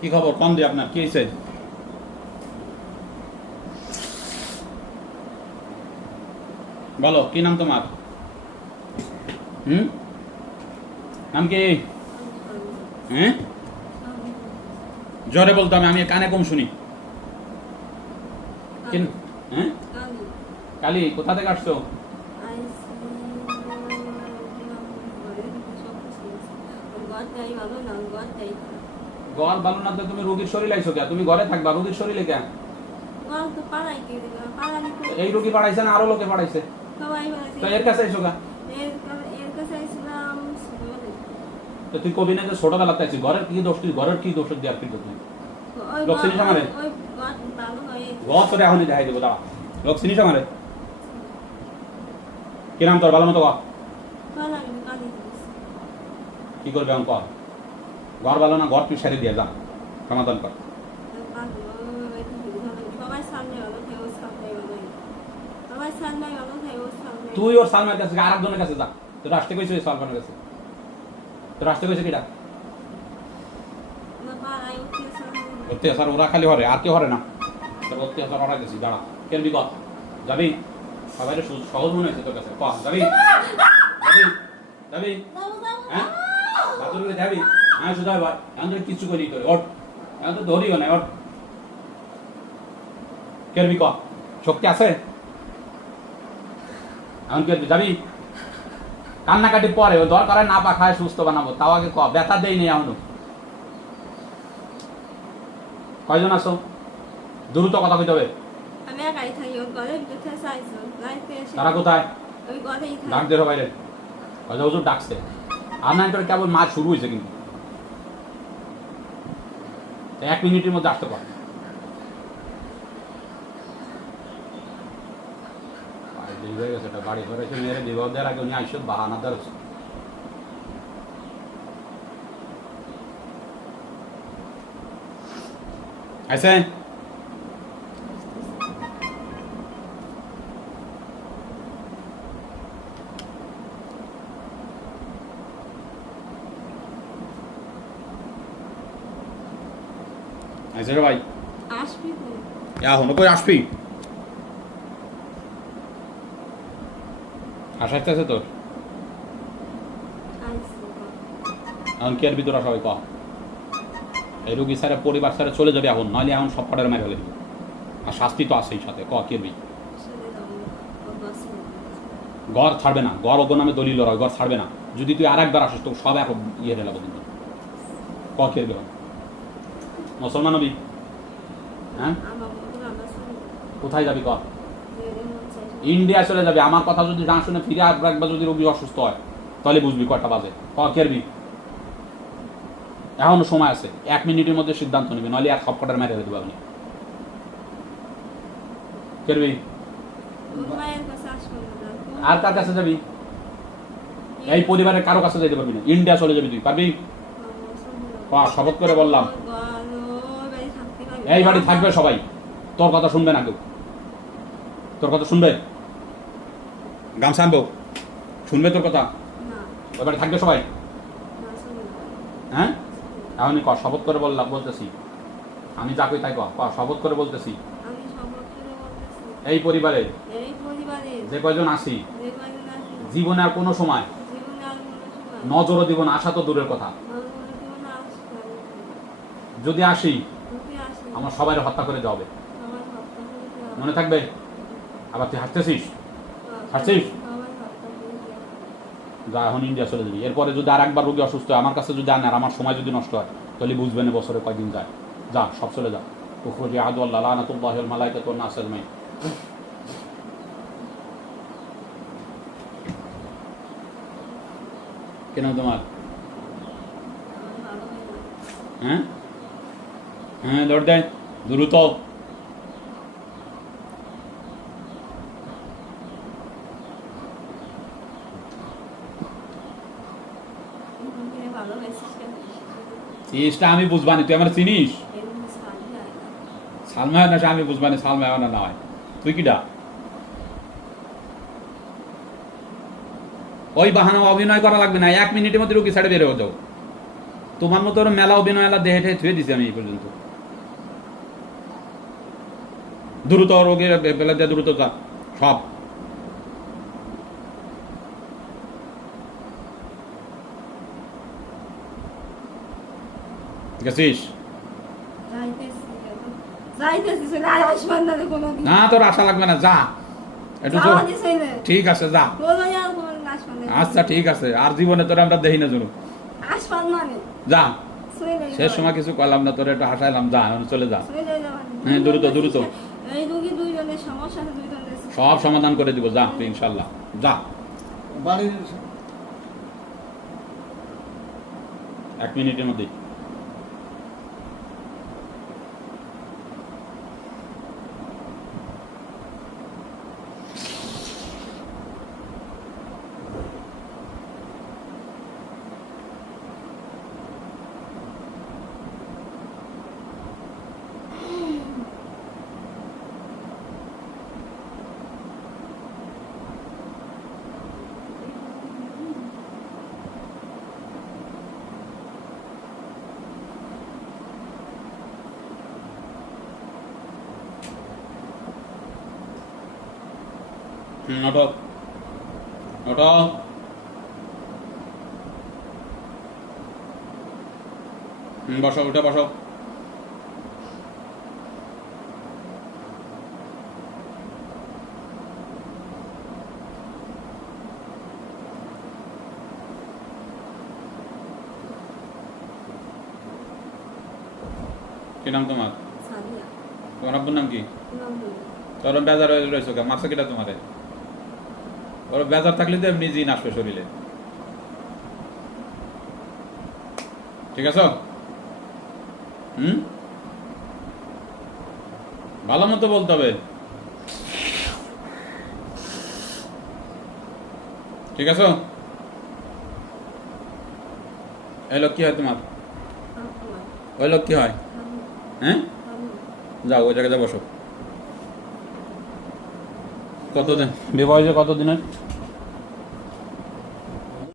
কি খবর? কম দিয়ে আপনার? কি হয়েছে বলো, কি নাম তোমার? হুম? নাম কি? হ্যাঁ? জ্বরে বলতো আমি কানে কম শুনি। হ্যাঁ? কালি, কোথা থেকে আসছো? ঘর ভালো না তুমি রোগীর শরীর আইছো কে তুমি ঘরে থাকবা রোগীর শরীরে কে এই রোগী পাঠাইছে না আরও লোকে পাঠাইছে তো এর কাছে আইছো কা তো তুই কবি না যে ছোটবেলাতে আছিস ঘরের কি দোষ তুই? ঘরের কি দোষ দিয়ে আর কি তুই? লোক চিনিস আমারে? ঘর তোরে এখনই দেখাই দেবো দাঁড়া। লোক চিনিস আমারে? কি নাম তোর? ভালো মতো কি। করবে এখন কর ঘর ভালো না, ঘর তুই সেরে দিয়ে যা সমাধান কর। তুই ওর সালমানের কাছে আর একজনের কাছে যা। তোর আসতে কইছে সালমানের কাছে। তোর আসতে কইছে কিটা অত্যাচার ওরা খালি হরে, আর কেউ হরে না। তোর অত্যাচার ওরা গেছি, দাঁড়া। কেন বিকট যাবি? সবাই সহজ মনে হয়েছে তোর কাছে। যাবি? যাবি? যাবি? হ্যাঁ? যাবি? হ্যাঁ শুধু ভাই তো কিছু করি এখন তো ধরিও না কেরবি ক শক্তি আছে? এখন কেরবি যাবি? কান্নাকাটি পরে ও দরকার না পা খায় সুস্থ বানাবো। তাও আগে ক ব্যথা দেই নেই এখনও। কয়জন আছো? দ্রুত কথা কইতে হবে। আমি একাই থাকি ওর ঘরে ভিতরে চাইছো লাইতে তারা কোথায়? ওই ঘরেই ডাক দিয়ে বাইরে। কথা হুজুর ডাকছে। আর না তোর কেবল মাছ শুরু হয়েছে কিন্তু। এক মিনিটের মধ্যে আসতে পারে বাড়ি ঘরে এসে বিবাহ দেওয়ার আগে উনি আইসব বাহানা দেওয়ার হচ্ছে। আইসে আইসে রে ভাই আসবি তো এখন কই আসবি আশা আছে তোর? আইসো এখন কি আর ভিতরে সবাই ক। এই রুগী স্যারের পরিবার স্যারে চলে যাবে এখন নইলে এখন সব কটার মেরে দিবে। আর শাস্তি তো আছেই সাথে ক করবি বাসে ঘর ছাড়বে না ঘর ওগো নামে দলিল রয় ঘর ছাড়বে না। যদি তুই আর একবার আসিস তো সব এক ইয়ে ফেলাবো কিন্তু। ক করবি এখন? মুসলমান হবি হ্যাঁ কোথায় যাবি ক যে চাই ইন্ডিয়া চলে যাবে। আমার কথা যদি না শুনে ফিরে আসবে একবার যদি রোগী অসুস্থ হয় তাহলে বুঝবি কয়টা বাজে। কেরবি এখনও সময় আছে। এক মিনিটের মধ্যে সিদ্ধান্ত নিবি নইলে এক সব কটার মেরে দেবে আপনি কেরবি আর কার কাছে যাবি? এই পরিবারের কারও কাছে যেতে পারবি না। ইন্ডিয়া চলে যাবি তুই পারবি? ক, শপথ করে বললাম। এই বাড়ি থাকবে সবাই। তোর কথা শুনবে না কেউ। তোর কথা শুনবে? গামছা আনব। শুনবে তোর কথা? ওই বাড়ি থাকবে সবাই? হ্যাঁ? এখনই ক শপথ করে বললাম বলতেছি। আমি যা কই তাই ক শপথ করে বলতেছি। আমি এই পরিবারে? যে কয়জন আসি আছে? জীবনে আর কোনো সময়? নজরও দিব না আসা তো দূরের কথা। যদি আসে আমার সবাই হত্যা করে দেওয়া মনে থাকবে? আবার তুই হাসতেছিস হাসছিস? যা, এখন ইন্ডিয়া চলে যাবি। এরপরে যদি আর একবার রোগী অসুস্থ হয়, আমার কাছে যদি আনে আর আমার সময় যদি নষ্ট হয়, তাহলে বুঝবে না বছরে কয়দিন যায়। যা, সব চলে যা। উখরুজি আদু আল্লাহ লানাতুল্লাহ মালাইকাতু ওয়ান নাস আজমাইন। কেন তোমার? হয়। হ্যাঁ দৌড় দেয় দ্রুত? চিজটা আমি বুঝবানি, তুই আমার চিনিস। সালমা না আমি বুঝবানি, সালমা না হয় তুই কিডা ওই বাহানা অভিনয় করা লাগবে না, এক মিনিটের মধ্যে রুগী সাইডে বের যাও তোমার মতো মেলা অভিনয় এলা দেহে ঠেয়ে দিছি আমি এই পর্যন্ত দ্রুত রোগীর বেলা দিয়ে দ্রুত যা সব। গেছিস? না তোর আশা লাগবে না যা। একটু। ঠিক আছে যা। আচ্ছা ঠিক আছে। আর জীবনে তোর আমরা দেখি না জন্য আসবার না রে। যা শেষ সময় কিছু করলাম না তোর একটু হাসাইলাম যা চলে যা। রে। হ্যাঁ, দ্রুত, দ্রুত। এই রুগী দুইজনের সমস্যা আছে, দুইজনের সব সমাধান করে দিব যা তুই ইনশাল্লাহ যা। বাড়ির এক মিনিটের মধ্যে ওঠো ওঠো বসো উঠে বসো কি নাম তোমার। তোমার আব্বুর নাম কি। তোর বেজার রয়েছে মারছে কিটা তোমারে? ওর বেজার থাকলে তো এমনি জিন আসবে শরীরে। ঠিক আছে? হুম? ভালো মতো বলতে হবে। ঠিক আছে? এই লোক কি হয় তোমার? ওই লোক কি হয়? হ্যাঁ? যাও ওই জায়গায় বসো। কতদিন? বিবাহ কতদিনের?